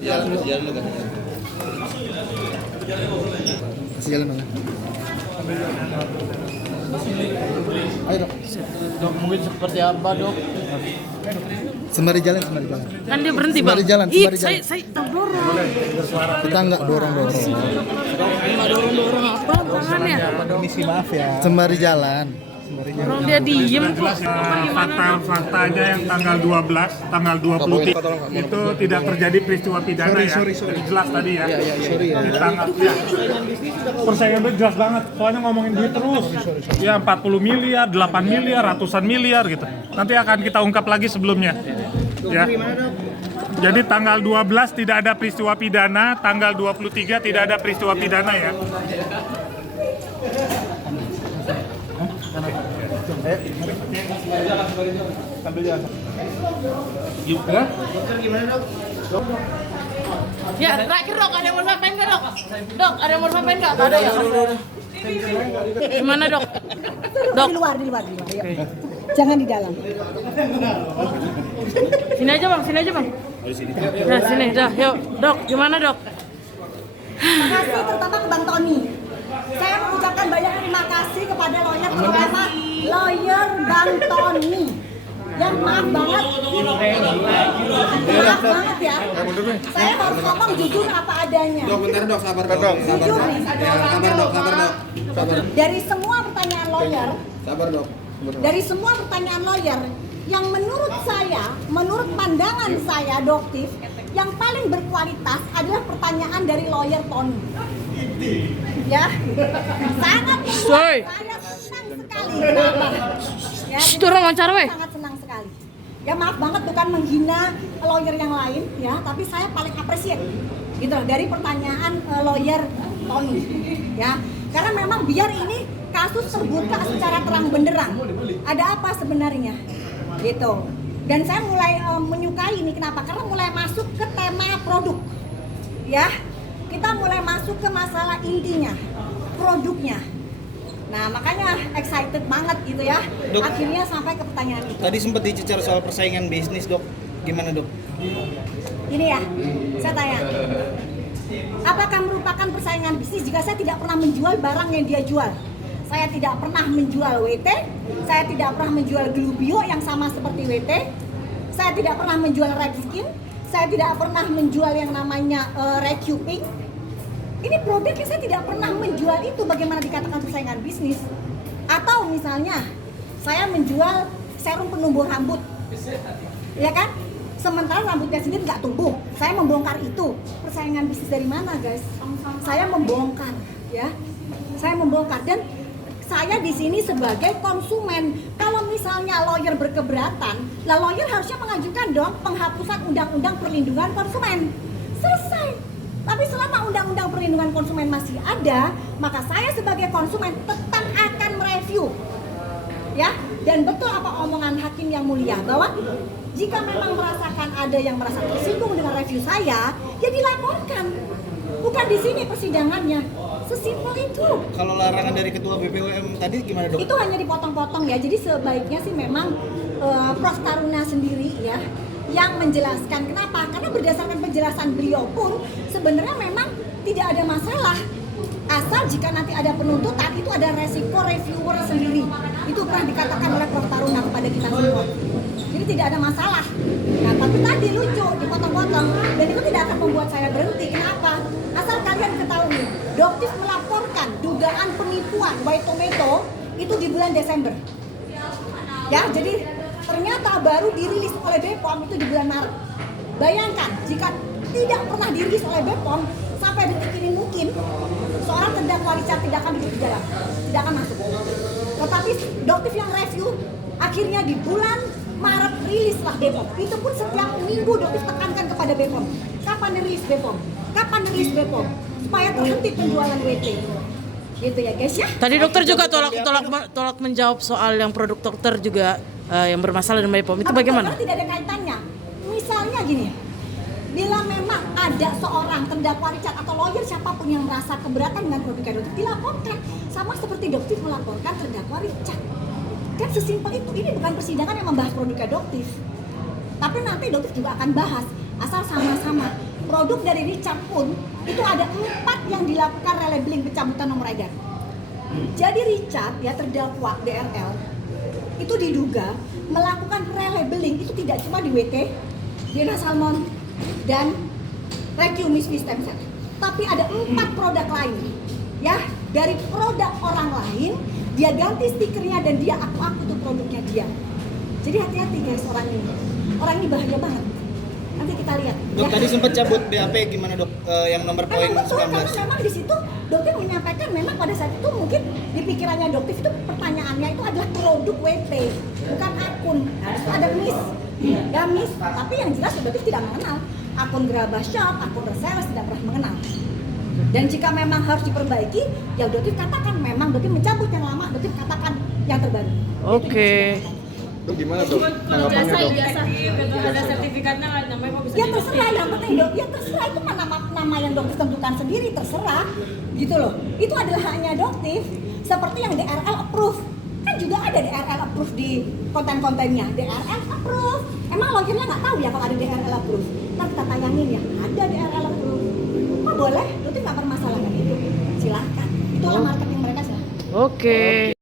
Jalan dulu kan. Kasih jalan dong. Ayo dok. Dok, mungkin seperti apa dok? Sembari jalan. Kan dia berhenti bang. Sembari jalan. Saya tak dorong. Kita nggak dorong. Nggak dorong apa tangannya? Permisi maaf ya. Sembari jalan. Orang dia diem kok. Faktanya yang tanggal 12, tanggal 20 itu tidak terjadi peristiwa pidana ya. Jelas tadi ya. Di tanggal ya. Persaingan itu jelas banget. Soalnya ngomongin duit terus. Ya 40 miliar, 8 miliar, ratusan miliar gitu. Nanti akan kita ungkap lagi sebelumnya. Ya. Jadi tanggal 12 tidak ada peristiwa pidana, tanggal 23 tidak ada peristiwa pidana ya. Ya terakhir dok, ada yang mau sampaikan nggak dok? Dok, ada yang mau sampaikan nggak? Ada ya? Gimana dok? Dok, Di luar. Yuk. Jangan di dalam. sini aja bang. Nah sini, dah, yuk dok, gimana dok? Terima kasih terutama ke Bang Tony. Saya mengucapkan banyak terima kasih kepada lawyer terutama lawyer Bang Tony. Yang maaf banget ya. Saya harus ngomong jujur apa adanya. Dok, bentar dok, sabar dok. Jujur nih. Sabar dok. Dari semua pertanyaan lawyer, Sabar dok. dari semua pertanyaan lawyer, yang menurut saya, menurut pandangan saya, Doktif, yang paling berkualitas adalah pertanyaan dari lawyer Tony. Ya, sangat membuat saya senang sekali. Kenapa? Ya, jadi Turun wawancara weh. sangat senang sekali. Ya maaf banget bukan menghina lawyer yang lain ya, tapi saya paling appreciate gitu dari pertanyaan lawyer Tony. Ya, karena memang biar ini kasus terbuka secara terang benderang. Ada apa sebenarnya? Gitu. Dan saya mulai menyukai ini kenapa? Karena mulai masuk ke tema produk. Ya. Kita mulai masuk ke masalah intinya, produknya. Nah, makanya excited banget gitu ya. Dok, akhirnya sampai ke pertanyaan itu. tadi sempat dicecar soal persaingan bisnis dok. Gimana dok? Ini ya, saya tanya. Apakah merupakan persaingan bisnis jika saya tidak pernah menjual barang yang dia jual? Saya tidak pernah menjual WT, saya tidak pernah menjual Glubio yang sama seperti WT, saya tidak pernah menjual Red Skin, saya tidak pernah menjual yang namanya Recuping. Ini produk yang saya tidak pernah menjual itu, bagaimana dikatakan persaingan bisnis? Atau misalnya saya menjual serum penumbuh rambut, ya kan? Sementara rambutnya sendiri nggak tumbuh, saya membongkar itu. Persaingan bisnis dari mana, guys? Saya membongkar, ya. Saya membongkar dan saya di sini sebagai konsumen. Kalau misalnya lawyer berkeberatan, lah lawyer harusnya mengajukan dong penghapusan undang-undang perlindungan konsumen. Selesai. Tapi selama undang-undang perlindungan konsumen masih ada, maka saya sebagai konsumen tetap akan mereview. Ya, dan betul apa omongan hakim yang mulia bahwa jika memang merasakan ada yang merasa tersinggung dengan review saya, ya dilaporkan. Bukan di sini persidangannya. Sesimpel itu. Kalau larangan dari ketua BPOM tadi gimana dok? Itu hanya dipotong-potong ya. Jadi sebaiknya sih memang Prof Taruna sendiri ya yang menjelaskan. Kenapa? Karena berdasarkan penjelasan beliau pun sebenarnya memang tidak ada masalah. Asal jika nanti ada penuntutan itu ada resiko reviewer sendiri. Itu pernah dikatakan oleh Prof Taruna kepada kita semua. Jadi tidak ada masalah. Nah, tapi tadi lucu dipotong-potong dan itu tidak akan membuat saya berhenti. Kenapa? Asal kalian ketahui, Doktif melaporkan dugaan penipuan White Tomato itu di bulan Desember. Ya, jadi ternyata baru dirilis oleh BPOM itu di bulan Maret. Bayangkan jika tidak pernah dirilis oleh BPOM sampai detik ini mungkin seorang terdakwa Richard tidak akan duduk di dalam, tidak akan masuk. Tetapi Doktif yang review akhirnya di bulan Maret rilislah BPOM. Itu pun setiap minggu Doktif tekankan kepada BPOM. Kapan rilis BPOM? Kapan rilis BPOM? Supaya terhenti penjualan WT. Gitu ya guys ya. Tadi dokter juga tolak menjawab soal yang produk dokter juga yang bermasalah dengan BPOM. Itu bagaimana? Tidak ada kaitannya. Misalnya gini, bila memang ada seorang terdakwa Richard atau lawyer siapapun yang merasa keberatan dengan produk Doktif, dilaporkan. Sama seperti Doktif melaporkan terdakwa Richard. Kan sesimpel itu. Ini bukan persidangan yang membahas produk Doktif. Tapi nanti Doktif juga akan bahas. Asal sama-sama produk dari Richard pun itu ada 4 yang dilakukan relabeling pencabutan nomor edar. Jadi Richard ya terdakwa DRL itu diduga melakukan relabeling itu tidak cuma di WT, Dena Salmon dan Recumis Stem Cell, tapi ada 4 produk lain ya, dari produk orang lain dia ganti stikernya dan dia aku tuh produknya dia. Jadi hati-hati guys, orang ini bahaya banget. Nanti kita lihat. Dok, Ya. tadi sempat cabut BAP gimana dok? Yang nomor poin Memang betul, 19. karena memang di situ dokter menyampaikan memang pada saat itu mungkin di pikirannya dokter itu pertanyaannya itu adalah produk WP, bukan akun. Nah, itu ada miss, tapi yang jelas dokter tidak mengenal akun Gerabah Shop, akun Reseller tidak pernah mengenal. Dan jika memang harus diperbaiki, ya dokter katakan memang dokter mencabut yang lama, dokter katakan yang terbaru. Oke. Itu gimana dok? Kalau jasa gitu, ada sertifikatnya nggak, namanya kok bisa Ya terserah, yang penting dok, ya terserah itu nama yang dokter tentukan sendiri, terserah gitu loh. Itu adalah haknya dokter, seperti yang DRL approve. Kan juga ada DRL approve di konten-kontennya, DRL approve. Emang lawyernya nggak tahu ya kalau ada DRL approve? Ntar kita tayangin ya, ada DRL approve. Oh boleh, dokter nggak permasalahan itu, silahkan. Itulah marketing mereka silahkan. Oke.